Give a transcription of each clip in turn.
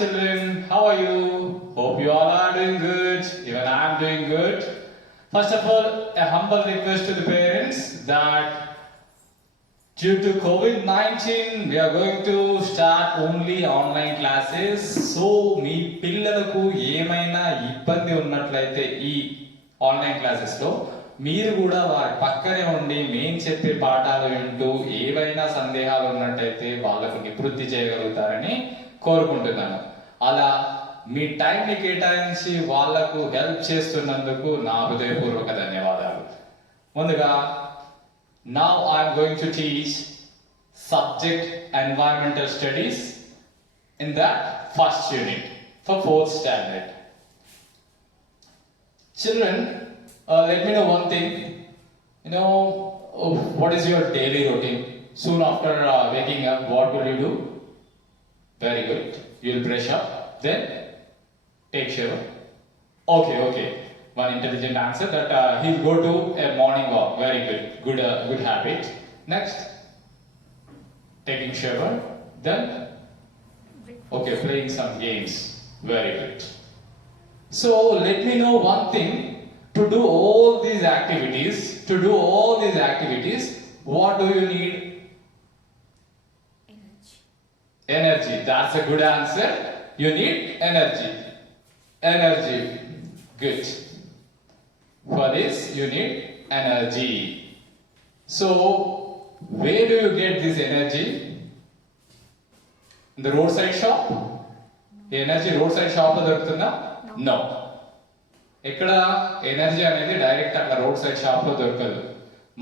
children. How are you? Hope you all are doing good. Even I am doing good. First of all, a humble request to the parents that due to COVID-19, we are going to start only online classes. So, మీ పిల్లలకు ఏమైనా ఇబ్బంది ఉన్నట్లయితే ఈ ఆన్లైన్ క్లాసెస్లో మీరు కూడా వారి పక్కనే ఉండి మేము చెప్పే పాఠాలు వింటూ ఏవైనా సందేహాలు ఉన్నట్టయితే వాళ్ళకు నివృత్తి చేయగలుగుతారని కోరుకుంటున్నాను. అలా మీ టైంని కేటాయించి వాళ్లకు హెల్ప్ చేస్తున్నందుకు నా హృదయపూర్వక ధన్యవాదాలు. ముందుగా now I am going to teach subject environmental studies in the first unit for 4th standard. Children, let me know one thing. What is your daily routine? Soon after waking up, what will you do? Very good. You will brush up, then take shower. Okay. One intelligent answer that he'll go to a morning walk. Very good. Good habit. Next, taking shower. Then, playing some games. Very good. So let me know one thing. To do all these activities, what do you need? Energy. That's a good answer. You need energy. Good. For this, you need energy. So, where do you get this energy? In the roadside shop? The energy roadside shop lo dorukunda? No. ఇక్కడ energy అనేది direct అట్లా road side shop లో దొరకదు.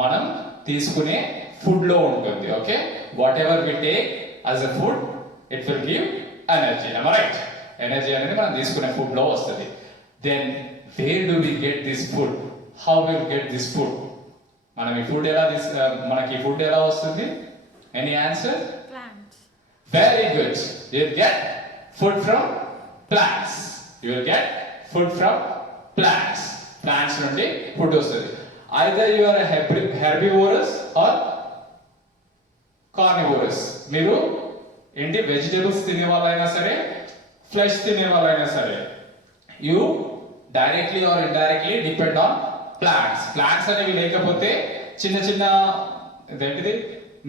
మనం తీసుకునే food లో ఉంటుంది. Okay, whatever we take as a food it will give energy. Right, energy అనేది మనం తీసుకునే ఫుడ్ లో వస్తుంది. Then where do we get this food? How will get this food? మనకి ఫుడ్ ఎలా వస్తుంది? Any answer? Very good. You will get food from plants. Plants నుండి food వస్తుంది. Either you are herbivorous or carnivorous. మీరు ఏంటి, వెజిటేబుల్స్ తినే వాళ్ళైనా సరే, ఫ్లెష్ తినే వాళ్ళైనా సరే, you directly or indirectly depend on plants అనేవి లేకపోతే చిన్న ఇదేంటిది,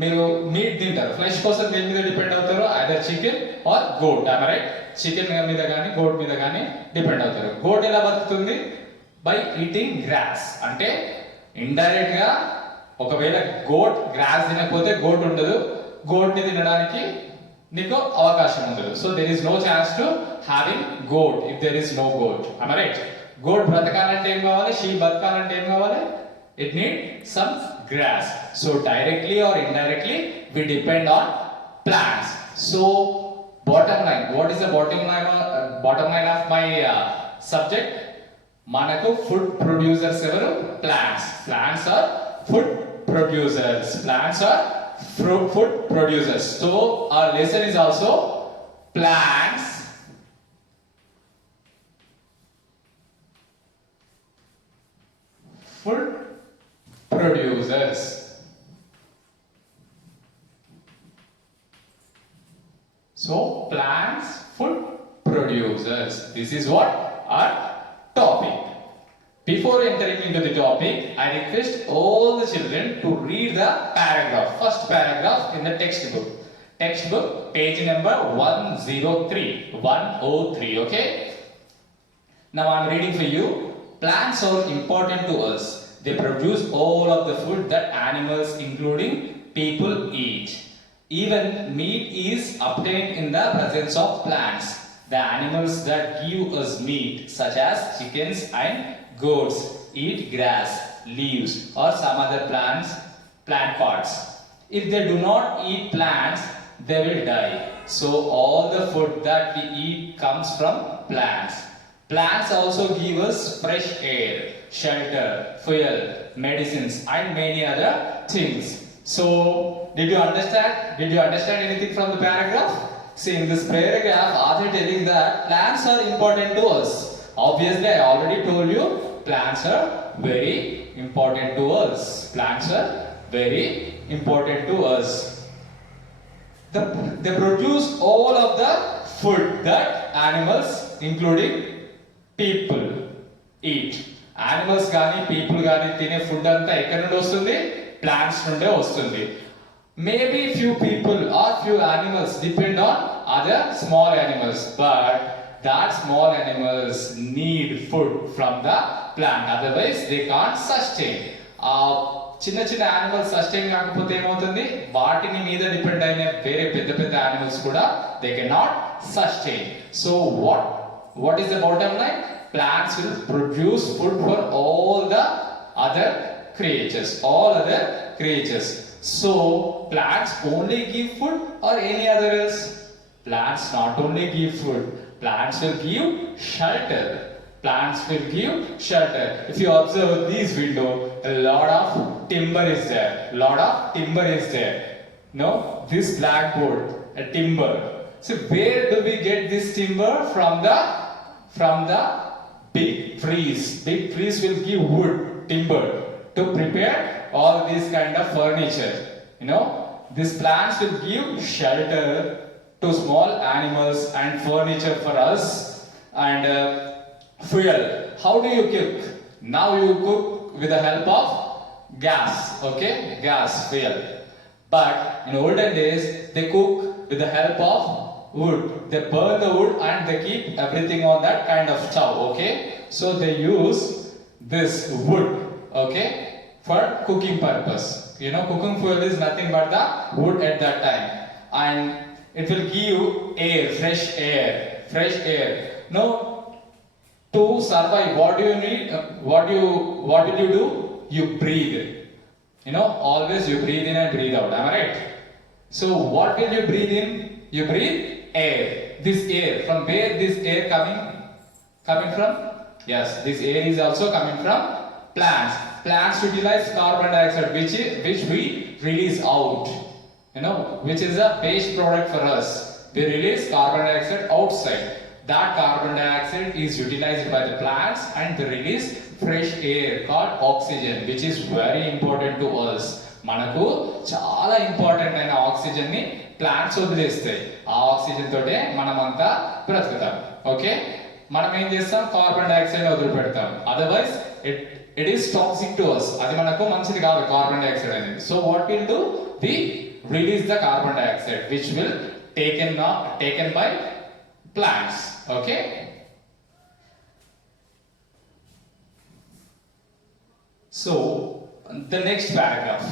మీరు మీట్ తింటారు. ఫ్లెష్ కోసం దేని మీద డిపెండ్ అవుతారు? Either chicken or goat. Right, chicken మీద కానీ గోట్ మీద కానీ డిపెండ్ అవుతారు. గోట్ ఎలా బతుకుతుంది? By eating grass. అంటే ఇండైరెక్ట్ గా ఒకవేళ గోట్ గ్రాస్ తినకపోతే గోట్ ఉండదు, గోట్ ని తినడానికి నీకు అవకాశం ఉండదు. So there is no chance to having goat if there is no goat. Right, goat బ్రతకాలంటే ఏం కావాలి? షీప్ బతకాలంటే ఏం కావాలి? It need some grass. So directly or indirectly we depend on plants. So bottom line, what is the bottom line of my subject? మనకు food producers ఎవరు? Plants are food producers. So our lesson is also plants food producers. So plants food producers. This is what our topic. Before entering into the topic, I request all the children to read the first paragraph in the textbook. Page number 103. Okay, now I'm reading for you. Plants are important to us. They produce all of the food that animals including people eat. Even meat is obtained in the presence of plants. The animals that give us meat, such as chickens and goats, eat grass, leaves, or some other plant parts. If they do not eat plants, they will die. So all the food that we eat comes from plants. Plants also give us fresh air, shelter, fuel, medicines, and many other things. So, did you understand anything from the paragraph? See, in this paragraph, author telling that plants are important to us. Obviously, I already told you, plants are very important to us. They produce all of the food that animals including people eat. Animals కానీ పీపుల్ కానీ తినే ఫుడ్ అంతా ఎక్కడి నుండి వస్తుంది? Plants నుండే వస్తుంది. Maybe few people or few animals depend on other small animals, but that small animals need food from the plant, otherwise they can't sustain. చిన్న చిన్న యానిమల్స్ సస్టైన్ కాకపోతే ఏమవుతుంది? వాటిని మీద డిపెండ్ అయిన వేరే పెద్ద పెద్ద యానిమల్స్ కూడా they cannot sustain. So what is the bottom line? Plants will produce food for all the other creatures, So plants only give food or any other else? Plants not only give food, plants will give shelter. If you observe this window, a lot of timber is there. No, this blackboard, a timber. So where do we get this timber? From the big trees. Big trees will give wood, timber, to prepare all these kind of furniture. These plants will give shelter to small animals and furniture for us, and fuel. How do you cook? Now you cook with the help of gas, okay? Gas, fuel. But in olden days, they cook with the help of wood. They burn the wood and they keep everything on that kind of stove, okay? So they use this wood, okay, for cooking purpose. Cooking fuel is nothing but the wood at that time, and it will give air, fresh air. No, to survive, what do you need? What will you do? You breathe. Always you breathe in and breathe out. Am I right? So what will you breathe in? You breathe air. This air, from where this air coming from? Yes, this air is also coming from plants. Plants utilize carbon dioxide, which we release out. Which is a waste product for us. We release carbon dioxide outside. That carbon dioxide is utilized by the plants and they release fresh air called oxygen, which is very important to us. మనకు చాలా ఇంపార్టెంట్ అయిన ఆక్సిజన్ ని ప్లాంట్స్ వదిలేస్తాయి. ఆ ఆక్సిజన్ తోటే మనమంతా బ్రతుకుతాం. ఓకే, మనం ఏం చేస్తాం? కార్బన్ డైఆక్సైడ్ వదిలిపెడతాం. Otherwise it is toxic to us. అది మనకు మంచిది కాదు కార్బన్ డైఆక్సైడ్ అనేది. So what will do? We release the carbon dioxide, which will taken by plants. Okay, so the next paragraph,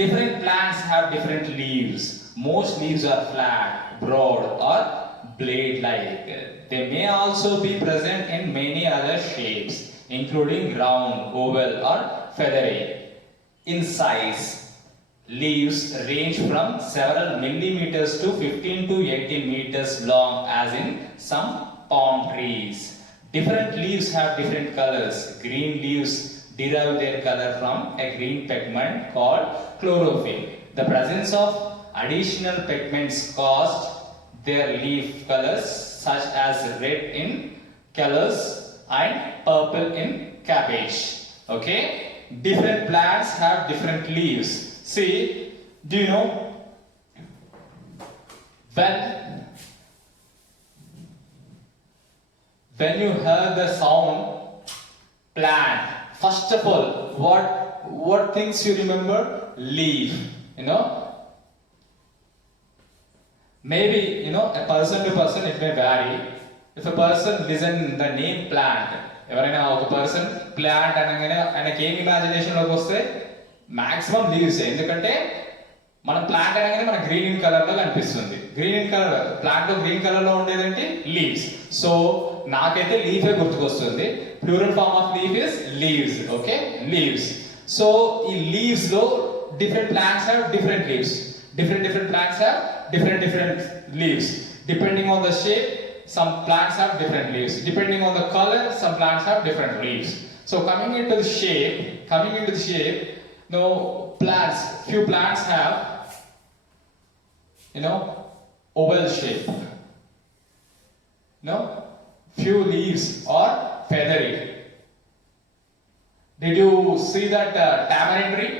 different plants have different leaves. Most leaves are flat, broad or blade like. They may also be present in many other shapes, including round, oval or feathery. In size, leaves range from several millimeters to 15 to 18 meters long, as in some palm trees. Different leaves have different colors. Green leaves derive their color from a green pigment called chlorophyll. The presence of additional pigments caused their leaf colors, such as red in colors and purple in cabbage. Okay, different plants have different leaves. See, do you know when you hear the sound plant, first of all, what things you remember? Leaf. Maybe a person to person it may vary. If a person listen the name plant, ఎవరైనా ఒక person plant అనగానే ఆయనకి ఏం ఇమాజినేషన్ లోకి వస్తే maximum leaves. ఎందుకంటే మనం ప్లాంట్ అనగానే మన గ్రీన్ కలర్ లో కనిపిస్తుంది. గ్రీన్ కలర్ ప్లాంట్ లో గ్రీన్ కలర్ లో ఉండేదంటే లీవ్స్. సో నాకైతే లీఫే గుర్తుకొస్తుంది. Plural form of leaf is leaves. Okay, leaves. So ఈ లీవ్స్ లో different plants have different leaves. Different plants have different leaves. Depending on the shape, some plants have different leaves. Depending on the color, some plants have different leaves. So coming into the shape, few plants have oval shape. Few leaves are feathery. Did you see that tamarind tree?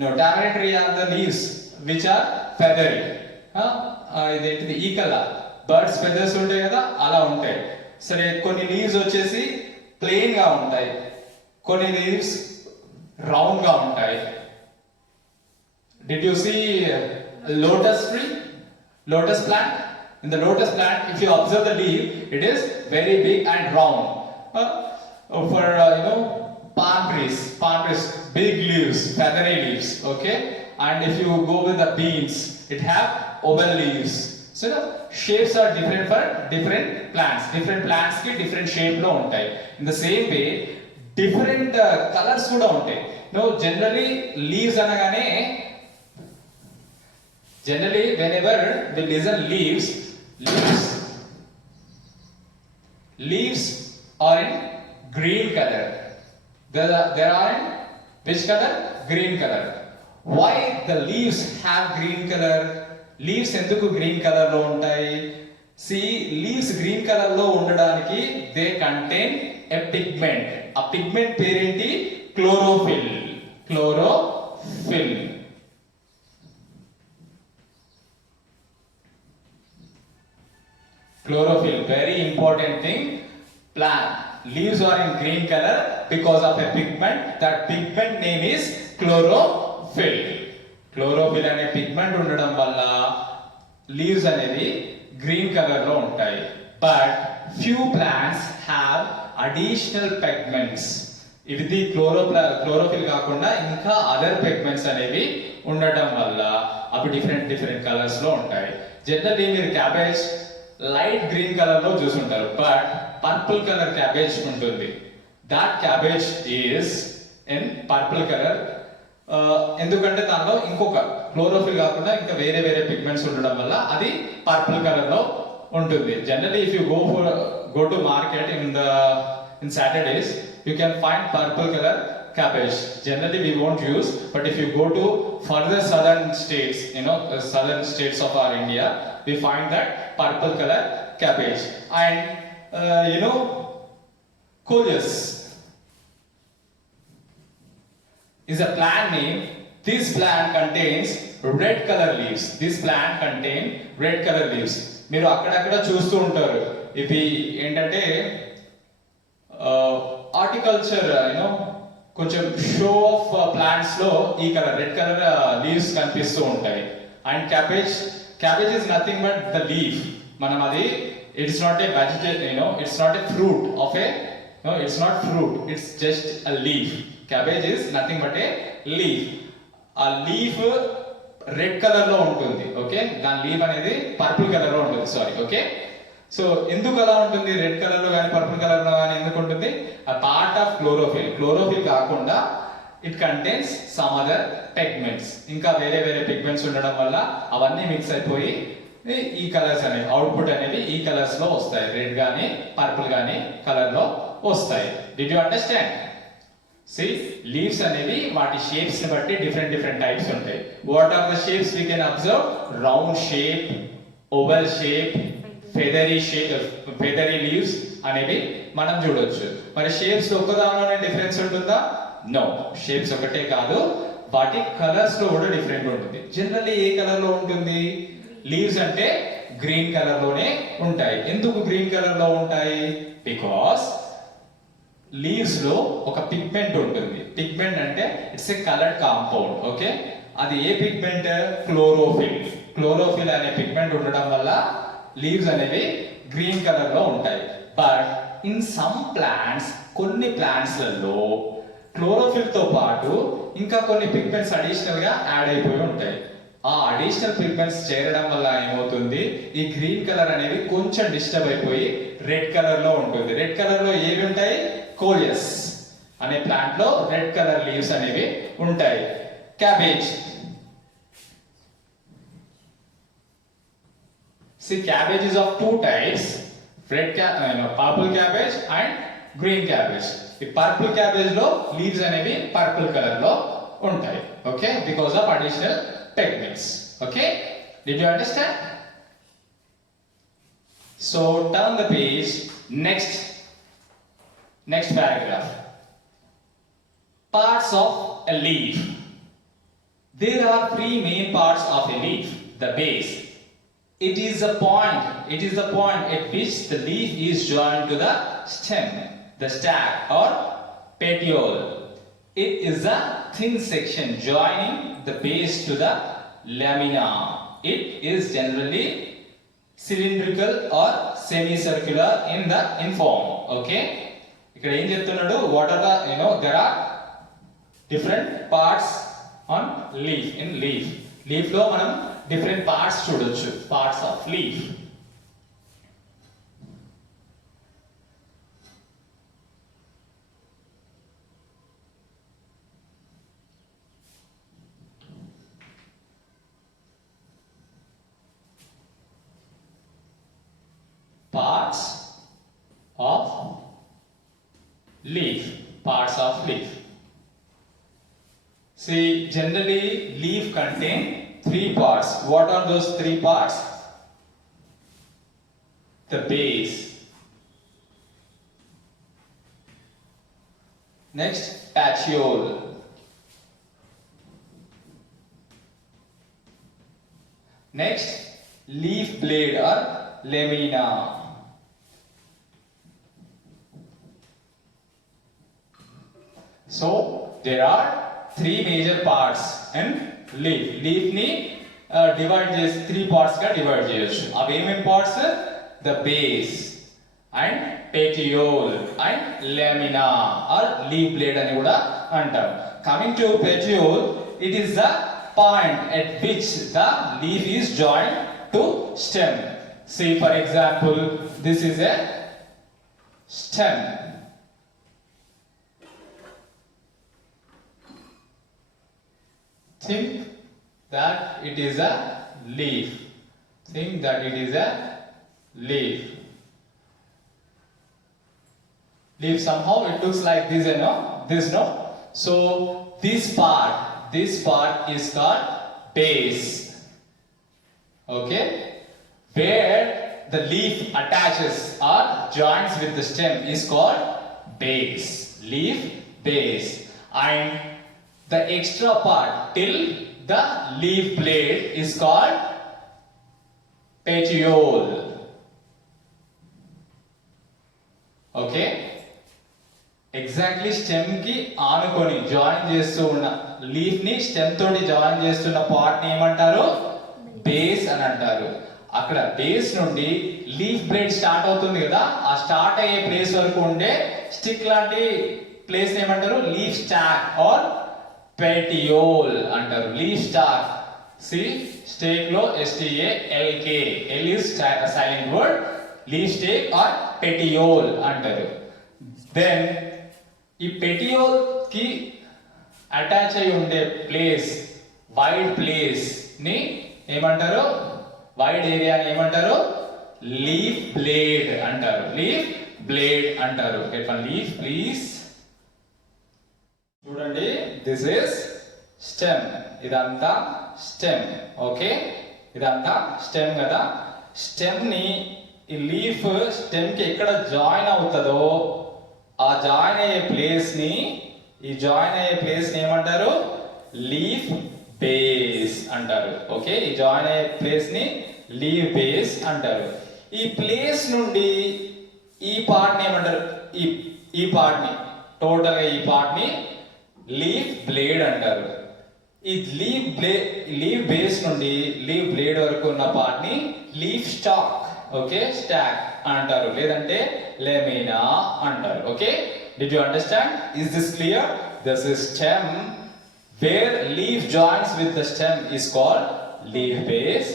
No, tamarind tree are the leaves which are feathery. ఇదేంటిది ఈకల్లా birds feathers ఉంటాయి కదా అలా ఉంటాయి. సరే కొన్ని లీవ్స్ వచ్చేసి ప్లెయిన్ గా ఉంటాయి, కొన్ని లీవ్స్ రౌండ్ గా ఉంటాయి. Did you see lotus tree, lotus plant? In the lotus plant, if you observe the leaf, it is very big and round. For palm trees, big leaves, feathery leaves, okay? And if you go with the beans, it have oval leaves. So the shapes are different for different plants. Different plants ki different shape lo untai. In the same way, different colors kuda untai. Generally leaves anagane, generally whenever we listen leaves are in green color. They are in which color? Green color. Why the leaves have green color? Leaves enduku green color lo untayi? See, leaves green color lo undadaniki they contain a pigment. A pigment perenti chlorophyll. Chlorophyll. Chlorophyll, very important thing. Plant leaves are in green color because of a pigment. That pigment name is chlorophyll. Chlorophyll ane pigment undadam valla leaves anedi green color lo untayi. But few plants have additional pigments. ఇది క్లోరోఫిల్ కాకుండా ఇంకా other pigments అనేవి ఉండటం వల్ల అవి different colours లో ఉంటాయి. జనరల్లీ మీరు క్యాబేజ్ లైట్ గ్రీన్ కలర్ లో చూసుంటారు, బట్ పర్పుల్ కలర్ క్యాబేజ్ ఉంటుంది. That cabbage is in purple colour. ఎందుకంటే దానిలో ఇంకొక క్లోరోఫిల్ కాకుండా ఇంకా వేరే పిగ్మెంట్స్ ఉండడం వల్ల అది పర్పుల్ కలర్ లో ఉంటుంది. Generally if you go to market in Saturdays, you can find purple color cabbage. Generally we won't use, but if you go to further southern states, southern states of our India, we find that purple color cabbage. And coleus is a plant name. This plant contains red color leaves. This plant contain red color leaves. మీరు అక్కడక్కడ చూస్తూ ఉంటారు. ఇవి ఏంటంటే హార్టికల్చర్ కొంచెం show off plants లో ఈ colour red colour leaves కనిపిస్తూ ఉంటాయి. And cabbage is nothing but the leaf. మనం అది it's not a vegetable, it's not a fruit of A it's not fruit, it's just a leaf. Cabbage is nothing but ఏ లీఫ్. ఆ leaf red colour లో ఉంటుంది, ఓకే? దాని లీఫ్ అనేది purple colour లో ఉంటుంది, sorry, okay? So ఎందుకు అలా ఉంటుంది? రెడ్ కలర్ లో కానీ పర్పుల్ కలర్ లో కానీ ఎందుకు ఉంటుంది? ఆ పార్ట్ ఆఫ్ క్లోరోఫిల్ కాకుండా it contains some other pigments. ఇంకా వేరే పిగ్మెంట్స్ ఉండడం వల్ల అవన్నీ మిక్స్ అయిపోయి ఈ కలర్స్ అనేవి అవుట్పుట్ అనేవి ఈ కలర్స్ లో వస్తాయి. రెడ్ గానీ పర్పుల్ గానీ కలర్ లో వస్తాయి. Did you understand? See, leaves అనేవి వాటి షేప్స్ ని బట్టి డిఫరెంట్ టైప్స్ ఉంటాయి. What are the shapes we can observe? Round shape, oval shape, feathery leaves అనేవి మనం చూడొచ్చు. మరి షేప్స్ ఒక్కదానిలోనే డిఫరెన్స్ ఉంటుందా? నో, షేప్స్ ఒకటే కాదు, వాటి కలర్స్ లో కూడా డిఫరెంట్ ఉంటుంది. జనరల్లీ ఏ కలర్ లో ఉంటుంది? లీవ్స్ అంటే గ్రీన్ కలర్ లోనే ఉంటాయి. ఎందుకు గ్రీన్ కలర్ లో ఉంటాయి? బికాస్ లీవ్స్ లో ఒక పిగ్మెంట్ ఉంటుంది. పిగ్మెంట్ అంటే it's a coloured compound, okay? అది ఏ పిగ్మెంట్? క్లోరోఫిల్ అనే పిగ్మెంట్ ఉండడం వల్ల లీవ్స్ అనేవి గ్రీన్ కలర్ లో ఉంటాయి. బట్ ఇన్ సమ్ ప్లాంట్స్, కొన్ని ప్లాంట్స్ లలో క్లోరోఫిల్ తో పాటు ఇంకా కొన్ని పిగ్మెంట్స్ అడిషనల్ గా యాడ్ అయిపోయి ఉంటాయి. ఆ అడిషనల్ పిగ్మెంట్స్ చేరడం వల్ల ఏమవుతుంది? ఈ గ్రీన్ కలర్ అనేవి కొంచెం డిస్టర్బ్ అయిపోయి రెడ్ కలర్ లో ఉంటుంది. రెడ్ కలర్ లో ఏవి ఉంటాయి? కోలియస్ అనే ప్లాంట్ లో రెడ్ కలర్ లీవ్స్ అనేవి ఉంటాయి. Cabbage, see, cabbage is of two types, purple cabbage and green cabbage. ఈ purple cabbage లో leaves అనేవి purple color లో ఉంటాయి, okay, because of additional pigments, okay? Did you understand? So turn the page, next paragraph. Parts of a leaf. There are three main parts of a leaf: the base, It is the point. It is the point at which the leaf is joined to the stem, the stack or petiole. It is a thin section joining the base to the lamina. It is generally cylindrical or semicircular in form. Okay. ఇక్కడ ఏం చెప్తున్నాడు? What are the there are different parts on leaf. In leaf లో మనం different parts చూడొచ్చు. Parts of leaf. Parts of leaf. Parts of leaf. See, generally leaf contain 3 parts. What are those 3 parts? The base. Next, petiole. Next, leaf blade or lamina. So there are 3 major parts in leaf. Leaf ni divide chesi 3 parts ga divide cheyochu. Avi em parts? The base and petiole and lamina or leaf blade ani kuda antam. Coming to petiole, it is the point at which the leaf is joined to stem. See, for example, this is a stem. Think that it is a leaf. Think that it is a leaf. Leaf somehow it looks like this, this no. So this part is called base. Okay, where the leaf attaches or joins with the stem is called base. Leaf base. And the extra part till the leaf blade is called petiole. Okay, exactly stem ki aanukoni join chestu unna leaf ni stem toti join chestunna part ni emantaru? Base అని అంటారు. అక్కడ బేస్ నుండి leaf blade start అవుతుంది కదా, ఆ స్టార్ట్ అయ్యే ప్లేస్ వరకు ఉండే స్టిక్ లాంటి ప్లేస్ ఏమంటారు? లీఫ్ స్టాక్ ఆర్ petiole అంటారు. Leaf stalk. సి స్టేక్ లో STALK, L is silent word. Leaf stalk or petiole అంటారు. దెన్ ఈ petiole కి అటాచ్ అయి ఉండే ప్లేస్, వైడ్ ప్లేస్ ని ఏమంటారు? వైడ్ ఏరియాని ఏమంటారు? లీఫ్ బ్లేడ్ అంటారు. లీఫ్ బ్లేడ్ అంటారు. Get one leaf please. చూడండి, దిస్ ఇస్ స్టెమ్. ఇదంతా స్టెమ్. ఓకే, ఇదంతా స్టెమ్ కదా. స్టెమ్ ని ఈ లీఫ్ స్టెమ్ కి ఎక్కడ జాయిన్ అవుతుందో ఆ జాయిన్ అయ్యే ప్లేస్ ని ఏమంటారు? లీఫ్ బేస్ అంటారు. ఓకే, ఈ జాయిన్ అయ్యే ప్లేస్ ని లీఫ్ బేస్ అంటారు. ఈ ప్లేస్ నుండి ఈ పార్ట్ ని ఏమంటారు? ఈ పార్ట్ ని టోటల్ గా ఈ పార్ట్ ని లీఫ్ బ్లేడ్ అంటారు. ఈ లీఫ్ బేస్ నుండి లీఫ్ బ్లేడ్ వరకు ఉన్న పార్ట్ ని లీఫ్ స్టాక్, ఓకే, స్టాక్ అంటారు, లేదంటే లెమినా అంటారు. Okay, did you understand? Is this clear? This is stem. Where leaf joins with the stem is called leaf base.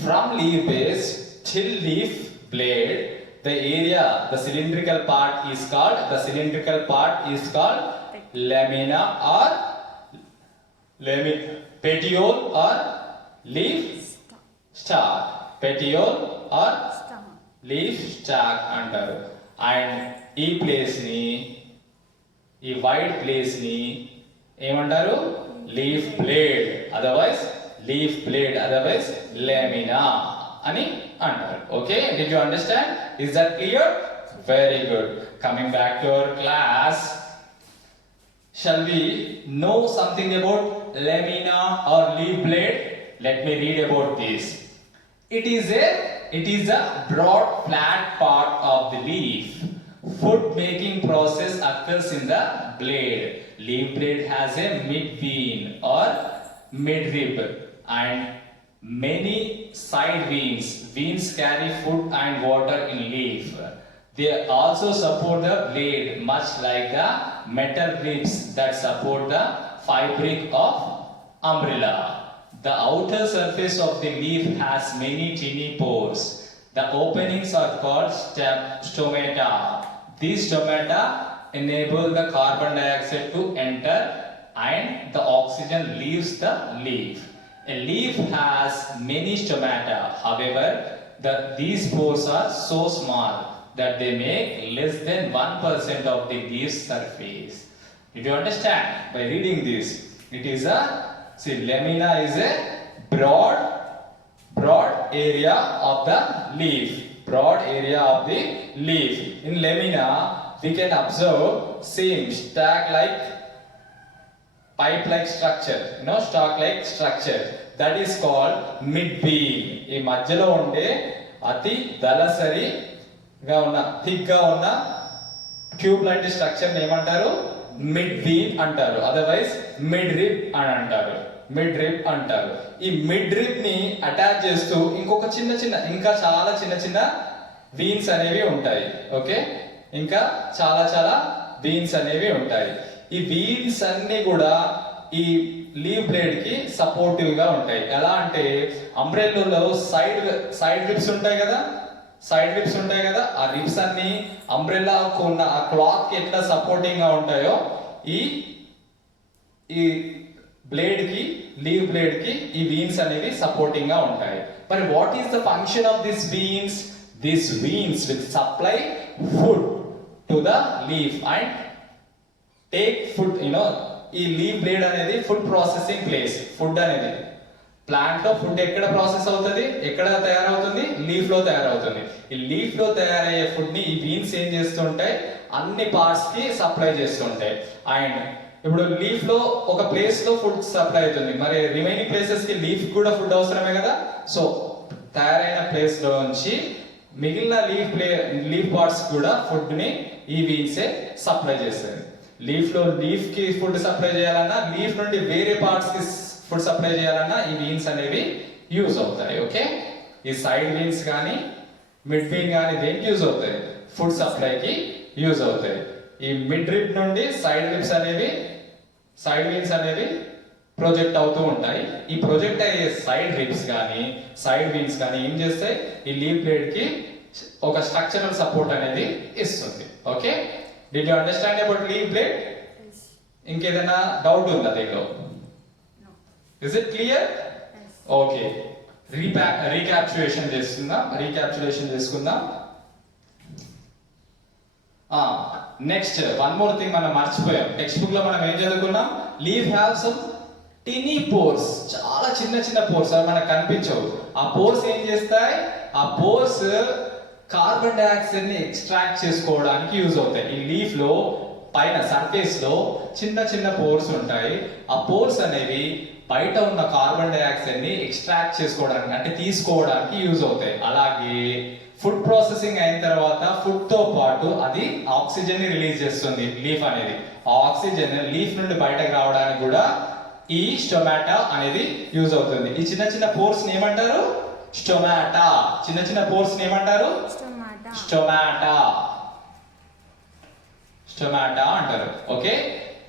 From leaf base till leaf blade, the area, the cylindrical part is called lamina or petiole or leaf stalk. Petiole or leaf stalk antaru. And ee place ni, ee wide place ni ఏమంటారు? Leaf blade, otherwise లెమినా అని అంటారు. Okay, did you understand? Is that clear? Very good. Coming back to our class, shall we know something about lamina or leaf blade? Let me read about this. It is a broad flat part of the leaf. Food making process occurs in the blade. Leaf blade has a mid-vein or midrib and many side veins. Veins carry food and water in leaf. They also support the blade, much like the metal ribs that support the fabric of umbrella. The outer surface of the leaf has many tiny pores. The openings are called stomata. These stomata enable the carbon dioxide to enter and the oxygen leaves the leaf. A leaf has many stomata. However, these pores are so small that they make less than 1% of the leaf's surface. Did you understand? By reading this, it is lamina is a broad area of the leaf. Broad area of the leaf. In lamina, we can observe same stack-like, pipe-like structure. Stalk-like structure. That is called mid-beam. ఈ మధ్యలో ఉండే అతి దళసరిగా ఉన్న థిక్గా ఉన్న ట్యూబ్ లాంటి స్ట్రక్చర్ ఏమంటారు? మిడ్ బీమ్ అంటారు. అదర్వైజ్ మిడ్ రిబ్ అని అంటారు. మిడ్ రిబ్ అంటారు. ఈ మిడ్ రిబ్ ని అటాచ్ చేస్తూ ఇంకొక ఇంకా చాలా చిన్న వీన్స్ అనేవి ఉంటాయి. ఓకే, ఇంకా చాలా వీన్స్ అనేవి ఉంటాయి. ఈ వీన్స్ అన్ని కూడా ఈ లీవ్ బ్లేడ్ కి సపోర్టివ్ గా ఉంటాయి. ఎలా అంటే అంబ్రెల్లాలో సైడ్ రిబ్స్ ఉంటాయి కదా, ఆ రిబ్స్ అన్ని అంబ్రెల్లా ఉన్న ఆ క్లాత్ కి ఎట్లా సపోర్టింగ్ గా ఉంటాయో ఈ బ్లేడ్ కి లీవ్ బ్లేడ్ కి ఈ వీన్స్ అనేవి సపోర్టింగ్ గా ఉంటాయి. మరి what is the function of this veins? This veins will supply food to the leaf and take food. ఈ లీవ్ బ్లేడ్ అనేది ఫుడ్ ప్రాసెసింగ్ ప్లేస్. ఫుడ్ అనేది ప్లాంట్ లో ఫుడ్ ఎక్కడ ప్రాసెస్ అవుతుంది, ఎక్కడ తయారవుతుంది? లీఫ్ లో తయారవుతుంది. ఈ లీఫ్ లో తయారయ్యే ఫుడ్ ని ఈ వీన్స్ ఏం చేస్తుంటాయి? అన్ని పార్ట్స్ కి సప్లై చేస్తుంటాయి. అండ్ ఇప్పుడు లీఫ్ లో ఒక ప్లేస్ లో ఫుడ్ సప్లై అవుతుంది, మరి రిమైనింగ్ ప్లేసెస్ కి లీఫ్ కూడా ఫుడ్ అవసరమే కదా. సో తయారైన ప్లేస్ లో నుంచి మిగిలిన లీఫ్ పార్ట్స్ కూడా ఫుడ్ ని ఈ వీన్సే సప్లై చేస్తుంది. లీఫ్ కి ఫుడ్ సప్లై చేయాలన్నా, లీఫ్ నుండి వేరే పార్ట్స్ కి ఫుడ్ సప్లై చేయాలన్నా ఈ వీన్స్ అనేవి యూజ్ అవుతాయి. ఓకే, ఈ సైడ్ వీన్స్ కానీ మిడ్ వీన్ కానీ దేనికి యూజ్ అవుతాయి? ఫుడ్ సప్లైకి యూజ్ అవుతాయి. ఈ మిడ్ రిబ్ నుండి సైడ్ వీన్స్ అనేవి ప్రొజెక్ట్ అవుతూ ఉంటాయి. ఈ ప్రొజెక్ట్ అయ్యే సైడ్ రిబ్స్ కానీ సైడ్ వీన్స్ కానీ ఏం చేస్తాయి? ఈ లీవ్ బ్లేడ్ కి ఒక స్ట్రక్చరల్ సపోర్ట్ అనేది ఇస్తుంది. Okay, did you understand about leave blade? ఇంకేదైనా డౌట్ ఉందా దీంట్లో? Is it clear? Yes. Okay. Recapitulation చేసుకుందాం. నెక్స్ట్ వన్ మోర్ థింగ్ మనం మర్చిపోయాం. టెక్స్ట్ బుక్ లో మనం ఏం చదువుకున్నాం? Leave have some tiny pores. చాలా చిన్న పోర్స్ అవి మనకు కనిపించవు. ఆ పోర్స్ ఏం చేస్తాయి? ఆ పోర్స్ కార్బన్ డైఆక్సైడ్ ని ఎక్స్ట్రాక్ట్ చేసుకోవడానికి యూజ్ అవుతాయి. ఈ లీఫ్ లో పైన సర్ఫేస్ లో చిన్న పోర్స్ ఉంటాయి. ఆ పోర్స్ అనేవి బయట ఉన్న కార్బన్ డైఆక్సైడ్ ని ఎక్స్ట్రాక్ట్ చేసుకోవడానికి అంటే తీసుకోవడానికి యూజ్ అవుతాయి. అలాగే ఫుడ్ ప్రాసెసింగ్ అయిన తర్వాత ఫుడ్ తో పాటు అది ఆక్సిజన్ ని రిలీజ్ చేస్తుంది లీఫ్ అనేది. ఆ ఆక్సిజన్ లీఫ్ నుండి బయటకు రావడానికి కూడా ఈ స్టొమాటా అనేది యూజ్ అవుతుంది. ఈ చిన్న పోర్స్ ని ఏమంటారు? స్టొమాటా. చిన్న పోర్స్ ని ఏమంటారు? స్టొమాటా అంటారు. ఓకే,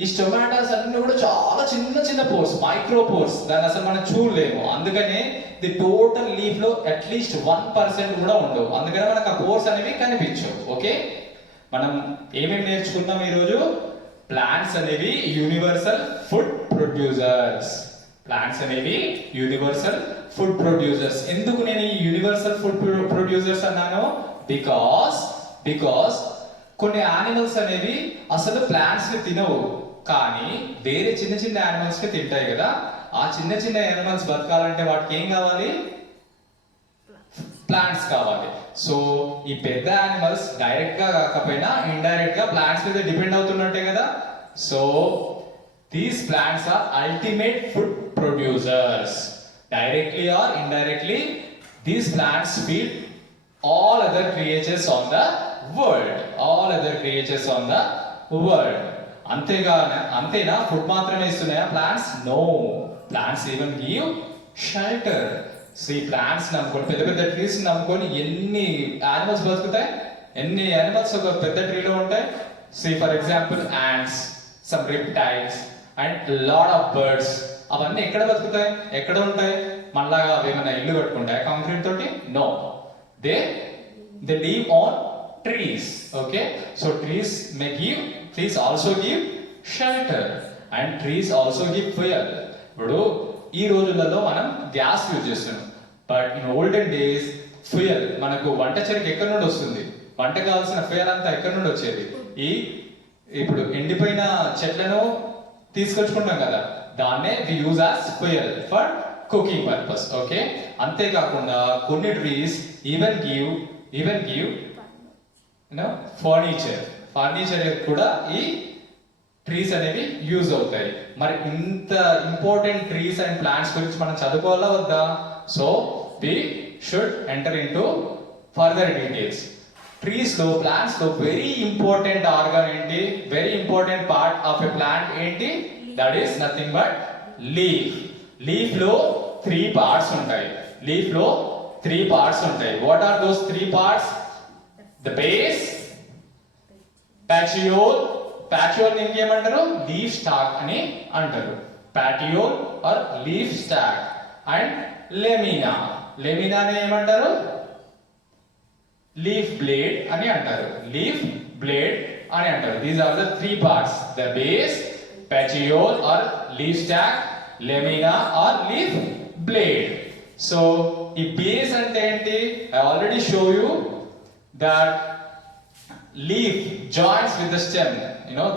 ఈ స్టొమాటాస్ అన్ని కూడా చాలా చిన్న పోర్స్, మైక్రో పోర్స్. దాన్ని అసలు మనం చూడలేము. అందుకనే ది టోటల్ లీఫ్ లో అట్లీస్ట్ 1% కూడా ఉండవు. అందుకనే మనకు ఆ పోర్స్ అనేవి కనిపించవు. ఓకే, మనం ఏమేమి నేర్చుకున్నాం ఈరోజు? ప్లాంట్స్ అనేవి యూనివర్సల్ ఫుడ్ ప్రొడ్యూసర్స్. ఎందుకు నేను ఈ యూనివర్సల్ ఫుడ్ ప్రొడ్యూసర్స్ అన్నాను? బికాస్ కొన్ని యానిమల్స్ అనేవి అసలు ప్లాంట్స్ ని తినవు, కానీ వేరే చిన్న యానిమల్స్ ని తింటాయి కదా. ఆ చిన్న యానిమల్స్ బతకాలంటే వాటికి ఏం కావాలి? ప్లాంట్స్ కావాలి. సో ఈ పెద్ద యానిమల్స్ డైరెక్ట్ గా కాకపోయినా ఇండైరెక్ట్ గా ప్లాంట్స్ మీద డిపెండ్ అవుతున్నట్టే కదా. So these plants are ultimate food producers. Directly or indirectly These plants feed all other creatures on the world. All other creatures on the world. అంతేనా ఫుడ్ మాత్రమే ఇస్తున్నాయా plants? No, plants even give shelter. So ఈ plants నమ్ముకొని, పెద్ద పెద్ద ట్రీస్ నమ్ముకొని ఎన్ని యానిమల్స్ బతుకుతాయి? ఎన్ని యానిమల్స్ ఒక పెద్ద ట్రీలో ఉంటాయి? See for example ants, some reptiles and lot of birds. అవన్నీ ఎక్కడ బతుకుతాయి? ఎక్కడ ఉంటాయి? మళ్ళాగా అవి ఏమైనా ఇల్లు కట్టుకుంటాయి కాంక్రీట్ తోటి? No, they live on trees. Okay, so trees also give shelter and trees also give fuel. ఇప్పుడు ఈ రోజులలో మనం గ్యాస్ యూజ్ చేస్తున్నాం, but in olden days fuel మనకు వంట చెరుకు ఎక్కడి నుండి వస్తుంది? వంట కావాల్సిన ఫ్యూయల్ అంతా ఎక్కడి నుండి వచ్చేది? ఇప్పుడు ఎండిపోయిన చెట్లను తీసుకొచ్చుకుంటాం కదా, దాన్నే we use as fuel for cooking purpose. Okay, అంతేకాకుండా కొన్ని ట్రీస్ ఈవెన్ గివ్ ఫర్నిచర్ కూడా ఈ ట్రీస్ అనేవి యూజ్ అవుతాయి. మరి ఇంత ఇంపార్టెంట్ ట్రీస్ అండ్ ప్లాంట్స్ గురించి మనం చదువుకోవాలా వద్దా? So we should enter into further details. Trees లో, ప్లాంట్స్ లో వెరీ ఇంపార్టెంట్ ఆర్గాన్ ఏంటి? Very important part of a plant ఏంటి? That is nothing but leaf. Leaf లో 3 parts ఉంటాయి. లీఫ్ లో 3 parts ఉంటాయి. What are those 3 parts? The base, petiole. Petiole ఇంకేమంటారు? Leaf stalk అని అంటారు. Petiole or leaf stalk. And lamina. లెమినాని ఏమంటారు? లీఫ్ బ్లేడ్ అని అంటారు. లీఫ్ బ్లేడ్ అని అంటారు. These are the 3 parts. The base, petiole or leaf stalk, lamina or leaf blade. So ఈ బేస్ అంటే ఏంటి? I already show you that leaf joins with the stem.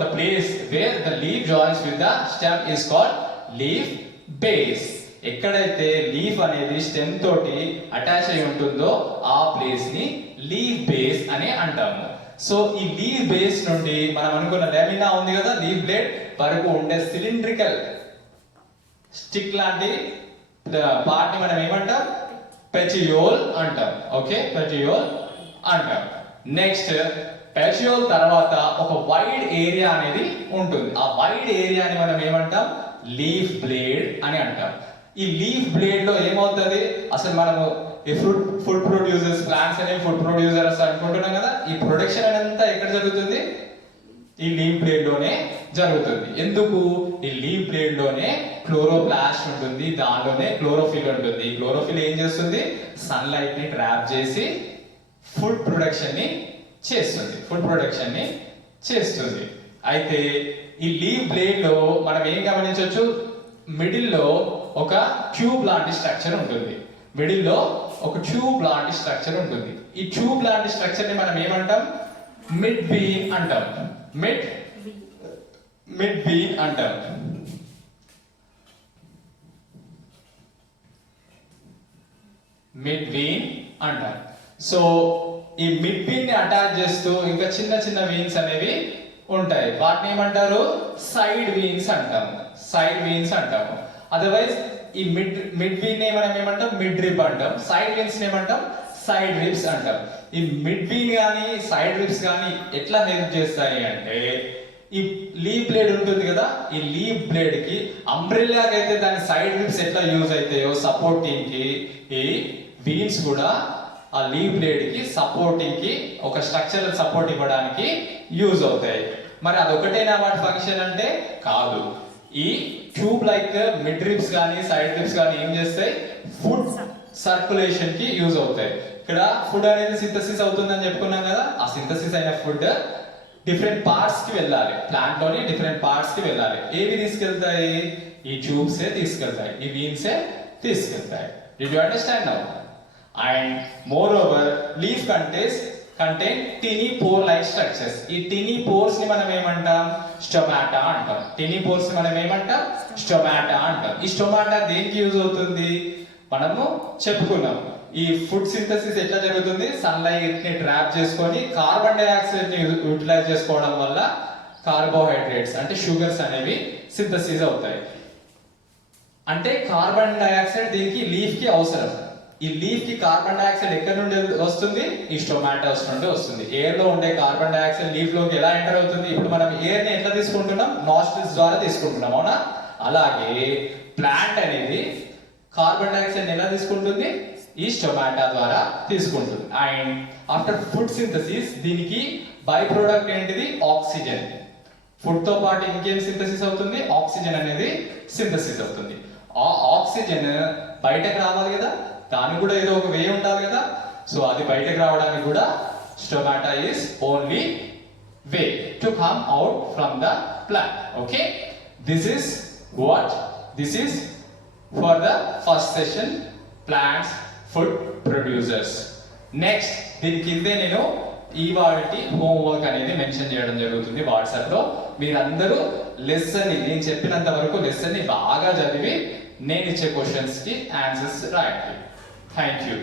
The place where the leaf joins with the stem is called leaf base. ఎక్కడైతే లీఫ్ అనేది స్టెమ్ తోటి అటాచ్ అయి ఉంటుందో ఆ ప్లేస్ ని లీఫ్ బేస్ అని అంటాము. సో ఈ లీఫ్ బేస్ నుండి మనం అనుకున్న లెమినా ఉంది కదా, లీఫ్ బ్లేడ్ వరకు ఉండే సిలిండ్రికల్ స్టిక్ లాంటి పార్ట్ ని మనం ఏమంటాం? పెచియోల్ అంటాం. ఓకే, పెచియోల్ అంటాం. నెక్స్ట్ పెచియోల్ తర్వాత ఒక వైడ్ ఏరియా అనేది ఉంటుంది. ఆ వైడ్ ఏరియాని మనం ఏమంటాం? లీఫ్ బ్లేడ్ అని అంటాం. ఈ లీఫ్ బ్లేడ్ లో ఏమవుతుంది? అసలు మనము ఈ ఫుడ్ ప్రొడ్యూసర్స్, ప్లాంట్స్ అనేవి ఫుడ్ ప్రొడ్యూసర్స్ అనుకుంటున్నాం కదా, ఈ ప్రొడక్షన్ అంతా ఎక్కడ జరుగుతుంది? ఈ లీఫ్ బ్లేడ్ లోనే జరుగుతుంది. ఎందుకు? ఈ లీఫ్ బ్లేడ్ లోనే క్లోరోప్లాస్ట్ ఉంటుంది, దానిలోనే క్లోరోఫిల్ ఉంటుంది. ఈ క్లోరోఫిల్ ఏం చేస్తుంది? సన్లైట్ ని ట్రాప్ చేసి ఫుడ్ ప్రొడక్షన్ ని చేస్తుంది. అయితే ఈ లీఫ్ బ్లేడ్ లో మనం ఏం గమనించవచ్చు? మిడిల్ లో ఒక ట్యూబ్ లాంటి స్ట్రక్చర్ ఉంటుంది. ఈ ట్యూబ్ లాంటి స్ట్రక్చర్ ని మనం ఏమంటాం? మిడ్ బీన్ అంటాం. మిడ్ బీన్ అంటాం. సో ఈ మిడ్ బీన్ ని అటాచ్ చేస్తూ ఇంకా చిన్న చిన్న వీన్స్ అనేవి ఉంటాయి. వాటిని ఏమంటారు? సైడ్ వీన్స్ అంటాము. అదర్వైజ్ ఈ మిడ్ వీన్ ని మనం ఏమంటాం? మిడ్ రిబ్ అంటాం. సైడ్ వీన్స్ ని ఏమంటాం? సైడ్ రిబ్స్ అంటాం. ఈ మిడ్ వీన్ గానీ సైడ్ రిబ్స్ గానీ ఎట్లా హెల్ప్ చేస్తాయి అంటే, ఈ లీఫ్ బ్లేడ్ ఉంటుంది కదా, ఈ లీఫ్ బ్లేడ్ కి అంబ్రెల్లాకి అయితే దాని సైడ్ రిబ్స్ ఎట్లా యూజ్ అవుతాయో సపోర్టింగ్ కి, ఈ వీన్స్ కూడా ఆ లీఫ్ బ్లేడ్ కి సపోర్టింగ్ కి ఒక స్ట్రక్చరల్ సపోర్ట్ ఇవ్వడానికి యూజ్ అవుతాయి. మరి అదొకటేనా వాటి ఫంక్షన్ అంటే? కాదు. ఈ ట్యూబ్ లైక్ మిడ్ రిబ్స్ కానీ సైడ్ రిబ్స్ కానీ ఏం చేస్తాయి? ఫుడ్ సర్క్యులేషన్ కి యూజ్ అవుతాయి. ఇక్కడ ఫుడ్ అనేది సింథసిస్ అవుతుందని చెప్పుకున్నాం కదా, ఆ సింథసిస్ అయిన ఫుడ్ డిఫరెంట్ పార్ట్స్ కి వెళ్ళాలి. ప్లాంట్ లోని డిఫరెంట్ పార్ట్స్ కి వెళ్ళాలి. ఏవి తీసుకెళ్తాయి? ఈ ట్యూబ్స్ తీసుకెళ్తాయి, ఈ వీన్సే తీసుకెళ్తాయి. Did you understand now? And moreover, leaf contain tiny pore-like structures. ఈ tiny pores ని మనం ఏమంటాం? స్టొమాటా అంటాం. tiny pores ని మనం ఏమంటాం? స్టొమాటా అంటాం. ఈ స్టొమాటా దేనికి యూజ్ అవుతుంది? మనము చెప్పుకున్నాం. ఈ ఫుడ్ సింథసిస్ ఎట్లా జరుగుతుంది? సన్లైట్ ని ట్రాప్ చేసుకొని కార్బన్ డైఆక్సైడ్ ని యూటిలైజ్ చేసుకోవడం వల్ల కార్బోహైడ్రేట్స్ అంటే షుగర్స్ అనేవి సింథసిస్ అవుతాయి. అంటే కార్బన్ డైఆక్సైడ్ దీనికి లీఫ్ కి అవసరం. ఈ లీఫ్ కి కార్బన్ డైఆక్సైడ్ ఎక్కడి నుండి వస్తుంది? ఈ స్టొమాటోస్ నుండి వస్తుంది. ఎయిర్ లో ఉండే కార్బన్ డైఆక్సైడ్ లీఫ్ లోకి ఎలా ఎంటర్ అవుతుంది? ఇప్పుడు మనం ఎయిర్ ని ఎట్లా తీసుకుంటున్నాం? నాస్ట్రిల్స్ ద్వారా తీసుకుంటున్నాం, అవునా? అలాగే ప్లాంట్ అనేది కార్బన్ డైఆక్సైడ్ ఎలా తీసుకుంటుంది? ఈ స్టొమాటా ద్వారా తీసుకుంటుంది. అండ్ ఆఫ్టర్ ఫుడ్ సింథసిస్ దీనికి బై ప్రోడక్ట్ ఏంటిది? ఆక్సిజన్. ఫుడ్ తో పాటు ఇంకేం సింథసిస్ అవుతుంది? ఆక్సిజన్ అనేది సింథసిస్ అవుతుంది. ఆ ఆక్సిజన్ బయటకు రావాలి కదా, దానికి కూడా ఏదో ఒక వే ఉండాలి కదా. సో అది బయటకు రావడానికి కూడా stomata is only way to come out from the plant. Okay, this is for the first session, plants food producers. Next దీని కిందే నేను ఇవాల్టి హోంవర్క్ అనేది మెన్షన్ చేయడం జరుగుతుంది వాట్సాప్ లో. మీరందరూ లెసన్ ని, నేను చెప్పినంత వరకు లెసన్ ని బాగా చదివి నేను ఇచ్చే క్వశ్చన్స్ కి ఆన్సర్స్ రాయండి. Thank you.